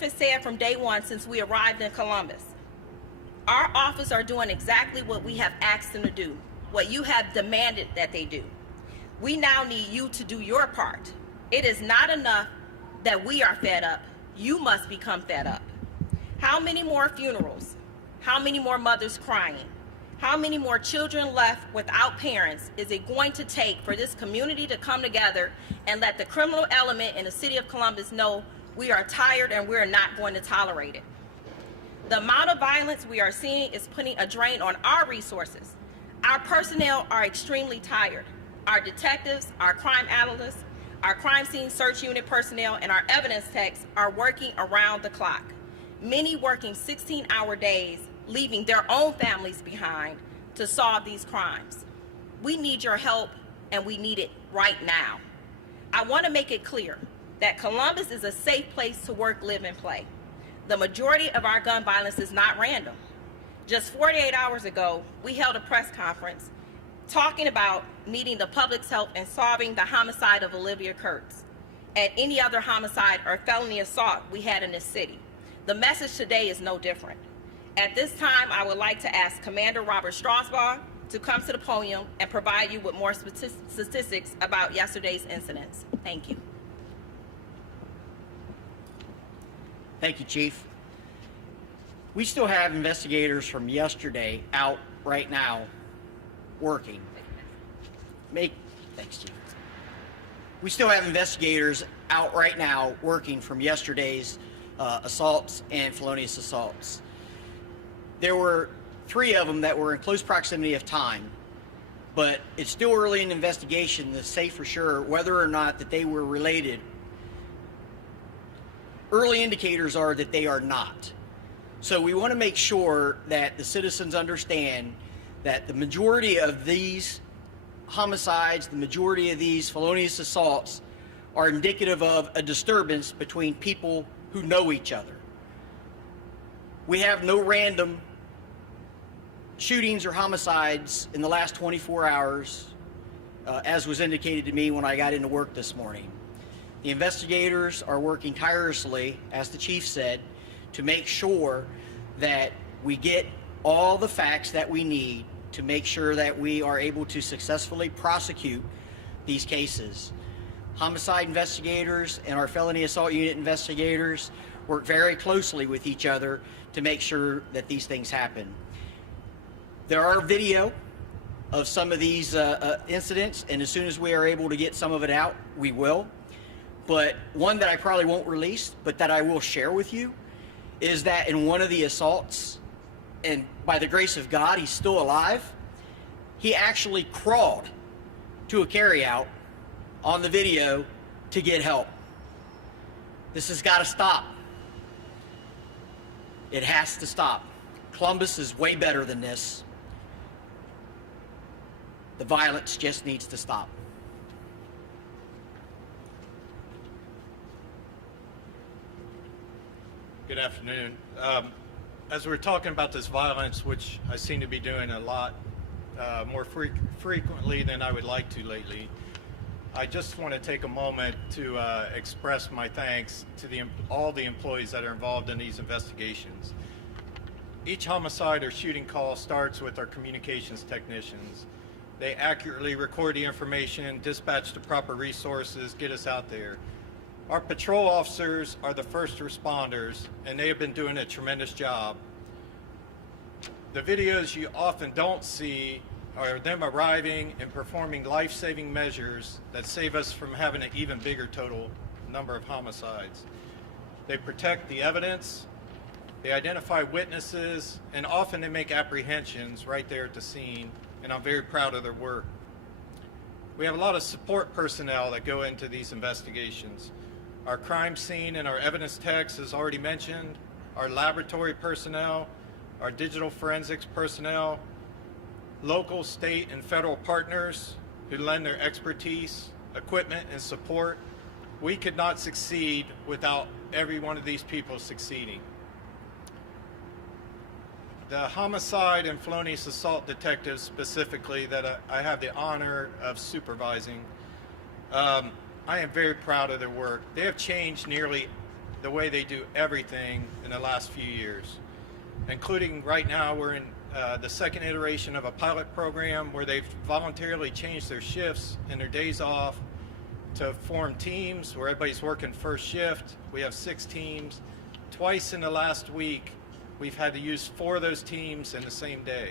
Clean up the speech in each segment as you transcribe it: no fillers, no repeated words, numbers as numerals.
chief has said from day one since we arrived in Columbus, our officers are doing exactly what we have asked them to do, what you have demanded that they do. We now need you to do your part. It is not enough that we are fed up. You must become fed up. How many more funerals? How many more mothers crying? How many more children left without parents is it going to take for this community to come together and let the criminal element in the city of Columbus know we are tired and we're not going to tolerate it? The amount of violence we are seeing is putting a drain on our resources. Our personnel are extremely tired. Our detectives, our crime analysts, our crime scene search unit personnel, and our evidence techs are working around the clock. Many working 16-hour days, leaving their own families behind to solve these crimes. We need your help, and we need it right now. I want to make it clear that Columbus is a safe place to work, live, and play. The majority of our gun violence is not random. Just 48 hours ago, we held a press conference talking about needing the public's help in solving the homicide of Olivia Kurtz and any other homicide or felony assault we had in this city. The message today is no different. At this time, I would like to ask Commander Robert Strasbaugh to come to the podium and provide you with more statistics about yesterday's incidents. Thank you. Thank you, Chief. We still have investigators from yesterday out right now working. Thanks, Chief. We still have investigators out right now working from yesterday's assaults and felonious assaults. There were 3 of them that were in close proximity of time, but it's still early in the investigation to say for sure whether or not that they were related. Early indicators are that they are not. So we want to make sure that the citizens understand that the majority of these homicides, the majority of these felonious assaults are indicative of a disturbance between people who know each other. We have no random shootings or homicides in the last 24 hours, as was indicated to me when I got into work this morning. The investigators are working tirelessly, as the chief said, to make sure that we get all the facts that we need to make sure that we are able to successfully prosecute these cases. Homicide investigators and our felony assault unit investigators work very closely with each other to make sure that these things happen. There are video of some of these incidents, and as soon as we are able to get some of it out, we will. But one that I probably won't release, but that I will share with you, is that in one of the assaults, and by the grace of God, he's still alive, he actually crawled to a carryout on the video to get help. This has got to stop. It has to stop. Columbus is way better than this. The violence just needs to stop. Good afternoon. As we're talking about this violence, which I seem to be doing a lot more frequently than I would like to lately, I just want to take a moment to express my thanks to all the employees that are involved in these investigations. Each homicide or shooting call starts with our communications technicians. They accurately record the information, dispatch the proper resources, get us out there. Our patrol officers are the first responders, and they have been doing a tremendous job. The videos you often don't see are them arriving and performing life-saving measures that save us from having an even bigger total number of homicides. They protect the evidence, they identify witnesses, and often they make apprehensions right there at the scene, and I'm very proud of their work. We have a lot of support personnel that go into these investigations. Our crime scene and our evidence techs, as already mentioned, our laboratory personnel, our digital forensics personnel, local, state, and federal partners who lend their expertise, equipment, and support. We could not succeed without every one of these people succeeding. The homicide and felonious assault detectives specifically that I have the honor of supervising, I am very proud of their work. They have changed nearly the way they do everything in the last few years, including right now we're in the second iteration of a pilot program where they've voluntarily changed their shifts and their days off to form teams where everybody's working first shift. We have 6 teams. Twice in the last week, we've had to use 4 of those teams in the same day.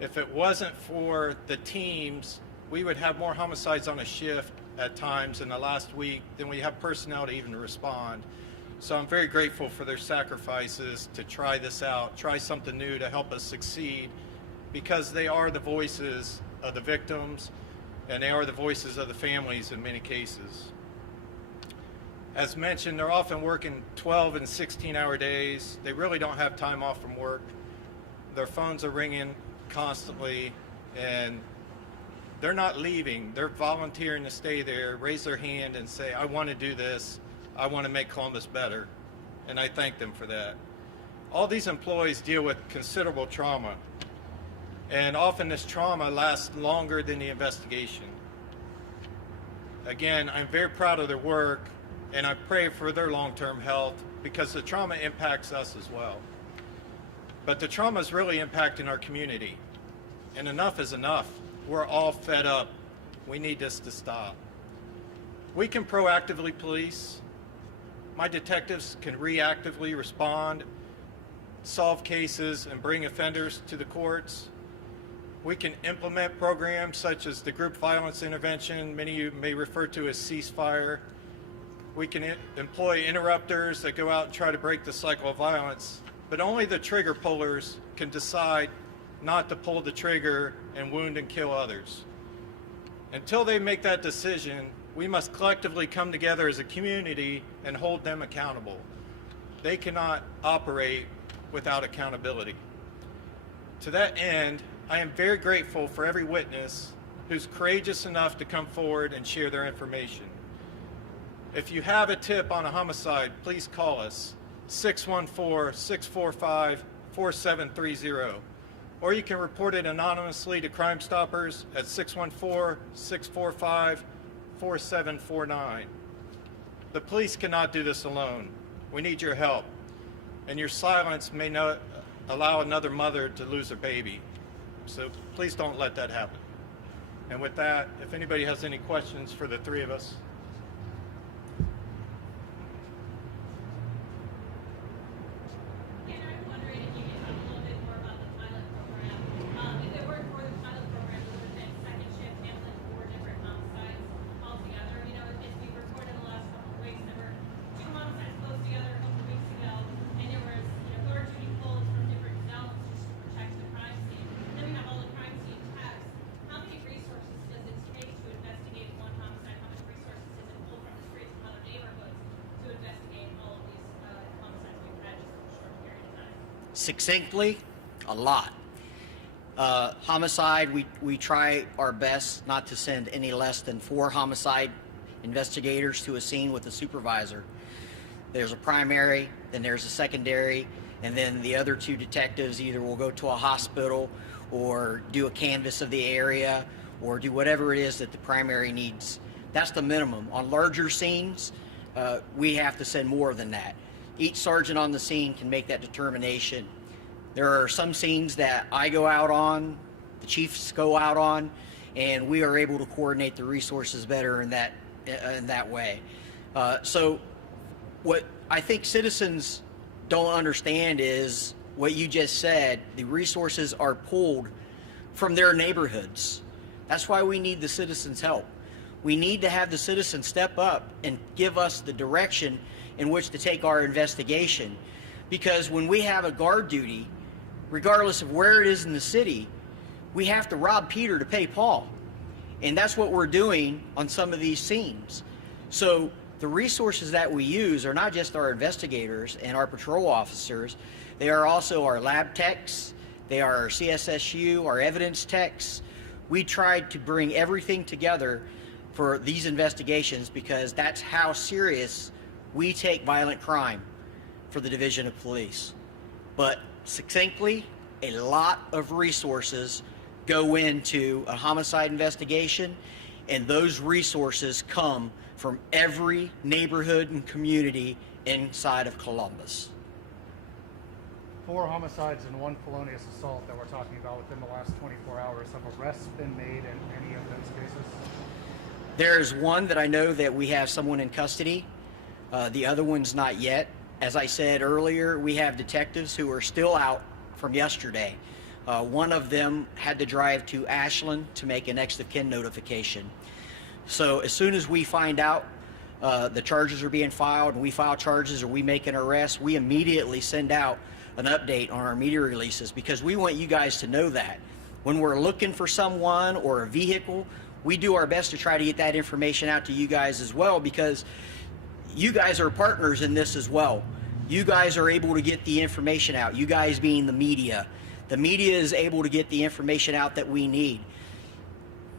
If it wasn't for the teams, we would have more homicides on a shift at times in the last week than we have personnel to even respond. So I'm very grateful for their sacrifices to try this out, try something new to help us succeed, because they are the voices of the victims and they are the voices of the families in many cases. As mentioned, they're often working 12 and 16-hour days. They really don't have time off from work. Their phones are ringing constantly, and they're not leaving. They're volunteering to stay there, raise their hand and say, I want to do this. I want to make Columbus better. And I thank them for that. All these employees deal with considerable trauma. And often this trauma lasts longer than the investigation. Again, I'm very proud of their work, and I pray for their long-term health, because the trauma impacts us as well. But the trauma is really impacting our community. And enough is enough. We're all fed up. We need this to stop. We can proactively police. My detectives can reactively respond, solve cases, and bring offenders to the courts. We can implement programs such as the group violence intervention, many of you may refer to as ceasefire. We can employ interrupters that go out and try to break the cycle of violence, but only the trigger pullers can decide not to pull the trigger and wound and kill others. Until they make that decision, we must collectively come together as a community and hold them accountable. They cannot operate without accountability. To that end, I am very grateful for every witness who's courageous enough to come forward and share their information. If you have a tip on a homicide, please call us, 614-645-4730. Or you can report it anonymously to Crime Stoppers at 614-645-4749. The police cannot do this alone. We need your help. And your silence may not allow another mother to lose her baby. So please don't let that happen. And with that, if anybody has any questions for the 3 of us. Succinctly, a lot. Homicide, we try our best not to send any less than 4 homicide investigators to a scene with a supervisor. There's a primary, then there's a secondary, and then the other 2 detectives either will go to a hospital or do a canvass of the area or do whatever it is that the primary needs. That's the minimum. On larger scenes, we have to send more than that. Each sergeant on the scene can make that determination. There are some scenes that I go out on, the chiefs go out on, and we are able to coordinate the resources better in that way. So what I think citizens don't understand is what you just said. The resources are pulled from their neighborhoods. That's why we need the citizens' help. We need to have the citizens step up and give us the direction in which to take our investigation. Because when we have a guard duty, regardless of where it is in the city, we have to rob Peter to pay Paul. And that's what we're doing on some of these scenes. So the resources that we use are not just our investigators and our patrol officers, they are also our lab techs, they are our CSSU, our evidence techs. We tried to bring everything together for these investigations because that's how serious we take violent crime for the Division of Police. But succinctly, a lot of resources go into a homicide investigation, and those resources come from every neighborhood and community inside of Columbus. 4 homicides and 1 felonious assault that we're talking about within the last 24 hours. Have arrests been made in any of those cases? There's one that I know that we have someone in custody. The other one's not yet. As I said earlier, we have detectives who are still out from yesterday. One of them had to drive to Ashland to make a next of kin notification. So as soon as we find out the charges are being filed and we file charges or we make an arrest, we immediately send out an update on our media releases, because we want you guys to know that when we're looking for someone or a vehicle, we do our best to try to get that information out to you guys as well, because you guys are partners in this as well. You guys are able to get the information out, you guys being the media. The media is able to get the information out that we need.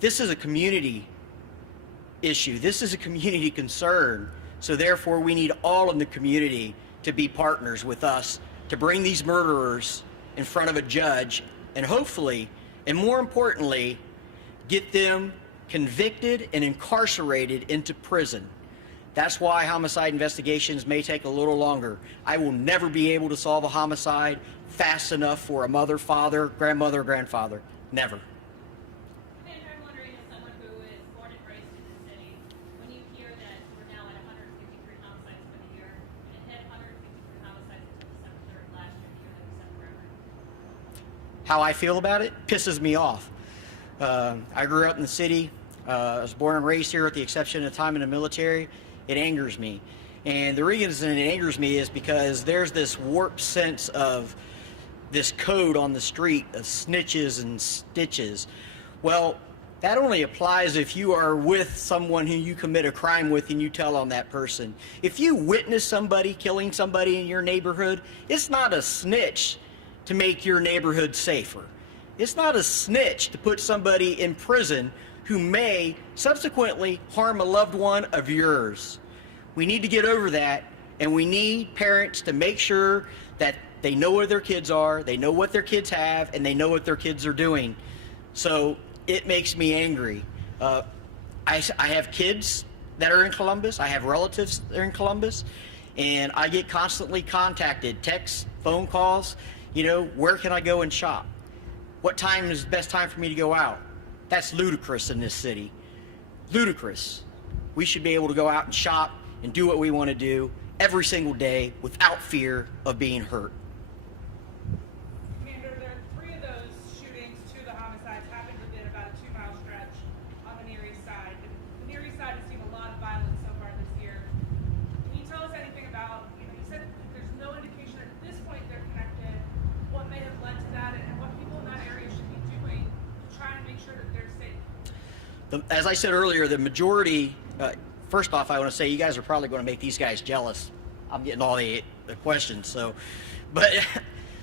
This is a community issue. This is a community concern. So therefore, we need all in the community to be partners with us to bring these murderers in front of a judge and hopefully, and more importantly, get them convicted and incarcerated into prison. That's why homicide investigations may take a little longer. I will never be able to solve a homicide fast enough for a mother, father, grandmother, grandfather. Never. Commander, I'm wondering, as someone who is born and raised in this city, when you hear that we're now at 153 homicides for the year, and it hit 153 homicides until December 3rd last year, the year that we set the record. How I feel about it pisses me off. I grew up in the city. I was born and raised here with the exception of time in the military. It angers me. And the reason it angers me is because there's this warped sense of this code on the street of snitches and stitches. Well, that only applies if you are with someone who you commit a crime with and you tell on that person. If you witness somebody killing somebody in your neighborhood, it's not a snitch to make your neighborhood safer. It's not a snitch to put somebody in prison who may subsequently harm a loved one of yours. We need to get over that, and we need parents to make sure that they know where their kids are, they know what their kids have, and they know what their kids are doing. So it makes me angry. I have kids that are in Columbus, I have relatives that are in Columbus, and I get constantly contacted, texts, phone calls, where can I go and shop? What time is the best time for me to go out? That's ludicrous in this city. Ludicrous. We should be able to go out and shop and do what we want to do every single day without fear of being hurt. Commander, there are 3 of those shootings, 2 of the homicides happened within about a 2-mile stretch on the Near East Side. The Near East Side has seen a lot of violence so far this year. Can you tell us anything about, you said there's no indication that at this point they're connected, what may have led to that, and what people in that area should be doing to try and make sure that they're safe? As I said earlier, the majority, first off, I want to say you guys are probably going to make these guys jealous. I'm getting all the questions, but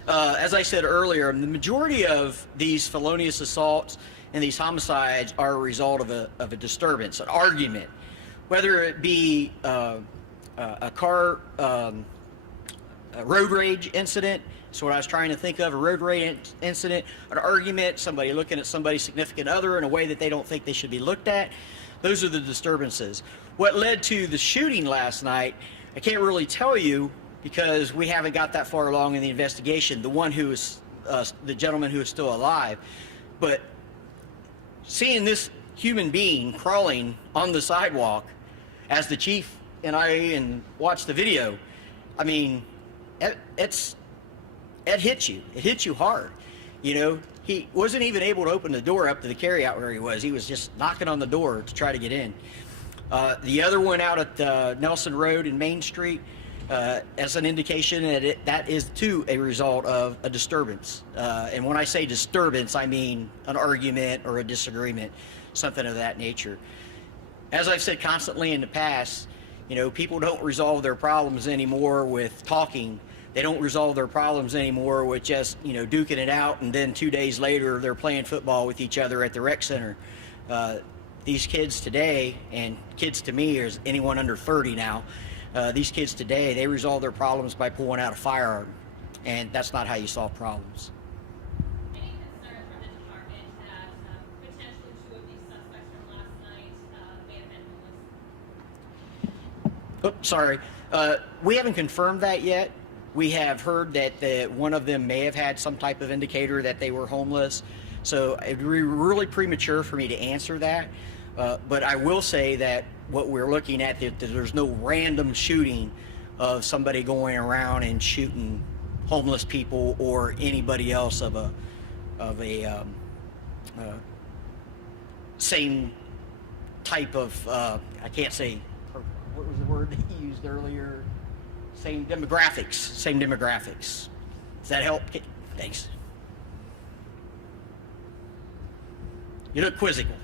as I said earlier, the majority of these felonious assaults and these homicides are a result of a disturbance, an argument, whether it be a road rage incident. So what I was trying to think of, a road rage incident, an argument, somebody looking at somebody's significant other in a way that they don't think they should be looked at. Those are the disturbances. What led to the shooting last night, I can't really tell you because we haven't got that far along in the investigation. The one who is, the gentleman who is still alive. But seeing this human being crawling on the sidewalk as the chief and I watched the video, I mean, it hits you. It hits you hard. He wasn't even able to open the door up to the carryout where he was. He was just knocking on the door to try to get in. The other one out at Nelson Road and Main Street, as an indication that that is too a result of a disturbance. And when I say disturbance, I mean an argument or a disagreement, something of that nature. As I've said constantly in the past, people don't resolve their problems anymore with talking. They don't resolve their problems anymore with just, duking it out, and then 2 days later they're playing football with each other at the rec center. These kids today, and kids to me is anyone under 30 now, these kids today, they resolve their problems by pulling out a firearm, and that's not how you solve problems. Any concern from the department that potentially 2 of these suspects from last night may have been Sorry. We haven't confirmed that yet. We have heard that one of them may have had some type of indicator that they were homeless. So it would be really premature for me to answer that. But I will say that what we're looking at, that there's no random shooting of somebody going around and shooting homeless people or anybody else of a same type of, I can't say, what was the word that you used earlier? Same demographics. Does that help? Thanks. You look quizzical.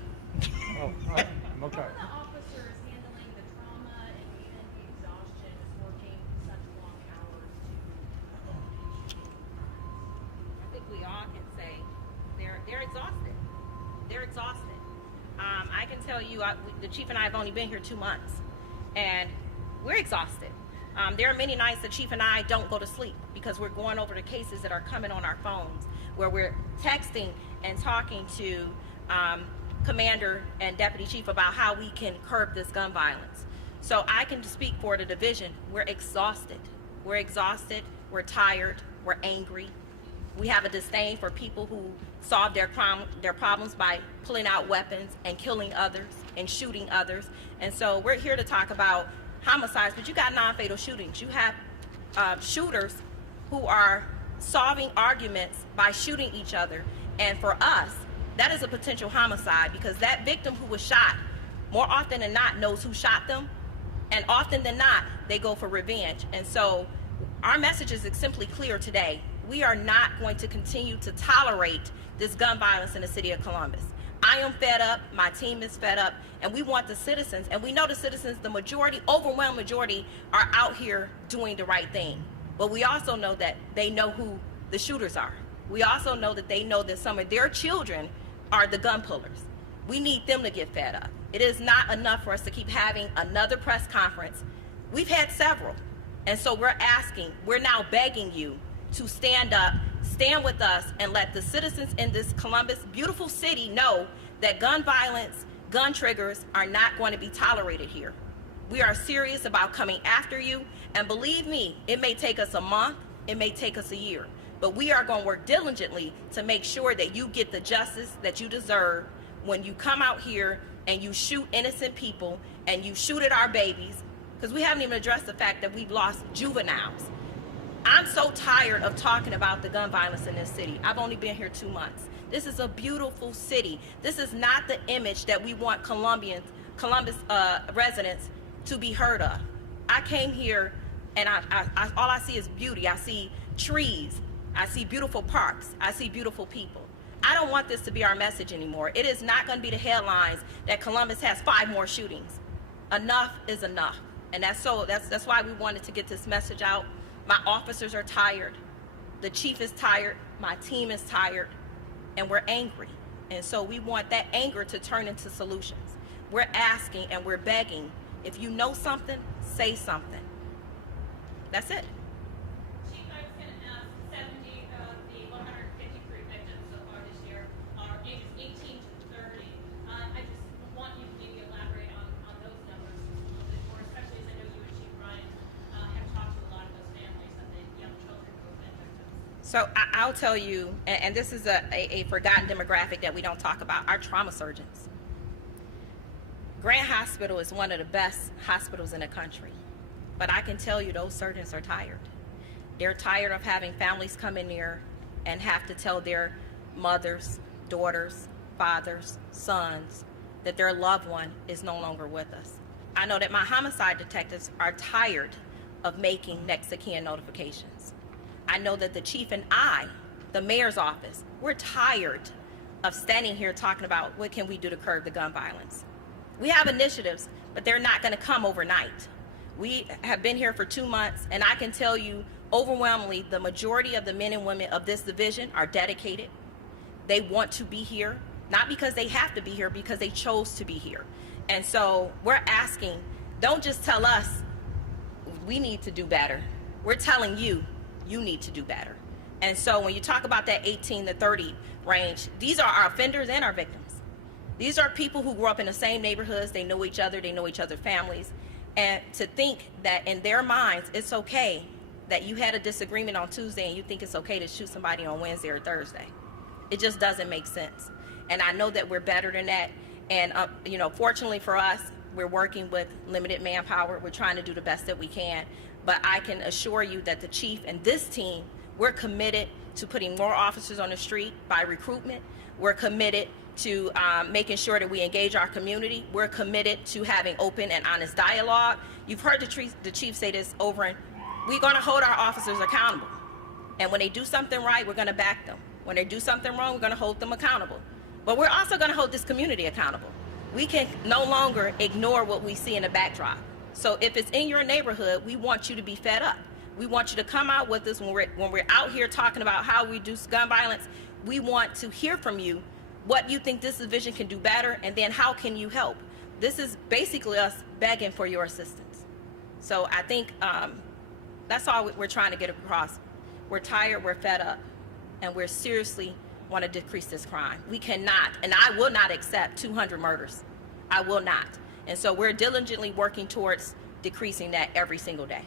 Oh, I'm okay. How are the officers handling the trauma and even the exhaustion of working such long hours I think we all can say they're exhausted. They're exhausted. I can tell you, the chief and I have only been here 2 months, and we're exhausted. There are many nights the chief and I don't go to sleep because we're going over the cases that are coming on our phones, where we're texting and talking to commander and deputy chief about how we can curb this gun violence. So I can speak for the division. We're exhausted. We're exhausted. We're tired. We're angry. We have a disdain for people who solve their problems by pulling out weapons and killing others and shooting others. And so we're here to talk about homicides, but you got non-fatal shootings. You have shooters who are solving arguments by shooting each other. And for us, that is a potential homicide, because that victim who was shot, more often than not, knows who shot them. And often than not, they go for revenge. And so our message is simply clear today. We are not going to continue to tolerate this gun violence in the city of Columbus. I am fed up, my team is fed up, and we want the citizens, and we know the citizens, the majority, overwhelming majority, are out here doing the right thing. But we also know that they know who the shooters are. We also know that they know that some of their children are the gun pullers. We need them to get fed up. It is not enough for us to keep having another press conference. We've had several. And so we're now begging you to stand up, stand with us, and let the citizens in this Columbus, beautiful city, know that gun violence, gun triggers are not going to be tolerated here. We are serious about coming after you, and believe me, it may take us a month, it may take us a year, but we are going to work diligently to make sure that you get the justice that you deserve when you come out here and you shoot innocent people and you shoot at our babies, because we haven't even addressed the fact that we've lost juveniles. I'm so tired of talking about the gun violence in this city. I've only been here 2 months. This is a beautiful city. This is not the image that we want Columbus residents to be heard of. I came here and all I see is beauty. I see trees. I see beautiful parks. I see beautiful people. I don't want this to be our message anymore. It is not going to be the headlines that Columbus has 5 more shootings. Enough is enough. And that's why we wanted to get this message out. My officers are tired. The chief is tired. My team is tired. And we're angry. And so we want that anger to turn into solutions. We're asking and we're begging. If you know something, say something. That's it. Chief, I was going to ask, 70 of the 153 victims so far this year are ages 18 to 30. I just want you to maybe elaborate on those numbers a little bit more, especially as I know you and Chief Ryan have talked to a lot of those families of the young children who have been victims. So I'll tell you, and this is a forgotten demographic that we don't talk about, our trauma surgeons. Grant Hospital is one of the best hospitals in the country. But I can tell you those surgeons are tired. They're tired of having families come in there and have to tell their mothers, daughters, fathers, sons that their loved one is no longer with us. I know that my homicide detectives are tired of making next of kin notifications. I know that the chief and I, the mayor's office, we're tired of standing here talking about what can we do to curb the gun violence. We have initiatives, but they're not going to come overnight. We have been here for 2 months, and I can tell you overwhelmingly the majority of the men and women of this division are dedicated. They want to be here, not because they have to be here, because they chose to be here. And so we're asking, don't just tell us we need to do better. We're telling you, you need to do better. And so when you talk about that 18 to 30 range, these are our offenders and our victims. These are people who grew up in the same neighborhoods. They know each other. They know each other's families. And to think that in their minds, it's okay that you had a disagreement on Tuesday and you think it's okay to shoot somebody on Wednesday or Thursday. It just doesn't make sense. And I know that we're better than that. And, you know, fortunately for us, we're working with limited manpower. We're trying to do the best that we can. But I can assure you that the chief and this team, we're committed to putting more officers on the street by recruitment. We're committed to making sure that we engage our community. We're committed to having open and honest dialogue. You've heard the chief say this over and we're going to hold our officers accountable. And when they do something right, we're going to back them. When they do something wrong, we're going to hold them accountable. But we're also going to hold this community accountable. We can no longer ignore what we see in the backdrop. So if it's in your neighborhood, we want you to be fed up. We want you to come out with us when we're out here talking about how we do gun violence. We want to hear from you what you think this division can do better, and then how can you help. This is basically us begging for your assistance. So I think that's all we're trying to get across. We're tired, we're fed up, and we're seriously want to decrease this crime. We cannot, and I will not accept 200 murders. I will not. And so we're diligently working towards decreasing that every single day.